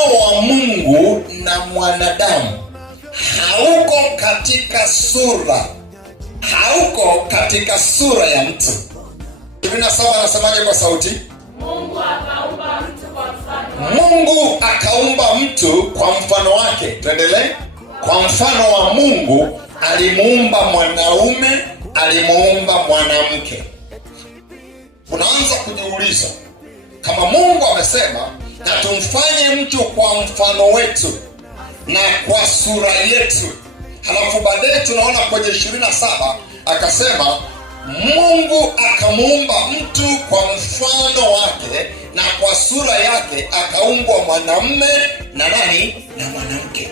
wa Mungu na mwanadamu hauko katika sura, hauko katika sura ya mtu. 17 anasemaje kwa sauti? Mungu akaumba mtu kwa mfano. Mungu akaumba mtu kwa mfano wake. Tuendelee. Kwa mfano wa Mungu alimuumba mwanaume, alimuumba mwanamke. Unaanza kujiuliza, kama Mungu amesema na tumfanye mtu kwa mfano wetu na kwa sura yetu, halafu baadaye tunaona kwenye 27 akasema Mungu akamuumba mtu kwa mfano wake na kwa sura yake akaumbwa mwanamume na nani? Na mwanamke.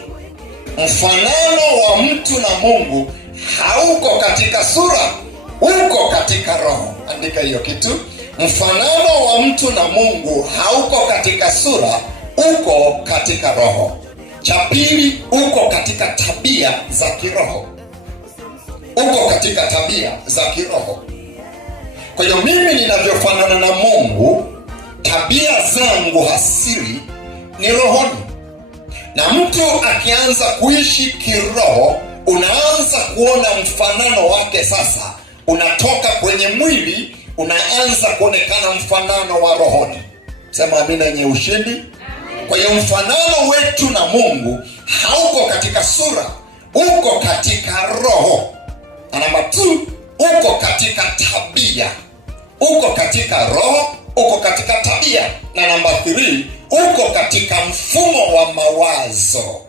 Mfanano wa mtu na Mungu hauko katika sura, uko katika roho. Andika hiyo kitu. Mfanano wa mtu na Mungu hauko katika sura, uko katika roho. Cha pili, uko katika tabia za kiroho. Uko katika tabia za kiroho. Kwa hiyo mimi ninavyofanana na Mungu, tabia zangu hasili ni rohoni. Na mtu akianza kuishi kiroho, unaanza kuona mfanano wake sasa. Unatoka kwenye mwili, unaanza kuonekana mfanano wa rohoni. Sema amina yenye ushindi. Kwa hiyo mfanano wetu na Mungu hauko katika sura, uko katika roho. Na namba 2, uko katika tabia. Uko katika roho, uko katika tabia. Na namba 3, uko katika mfumo wa mawazo.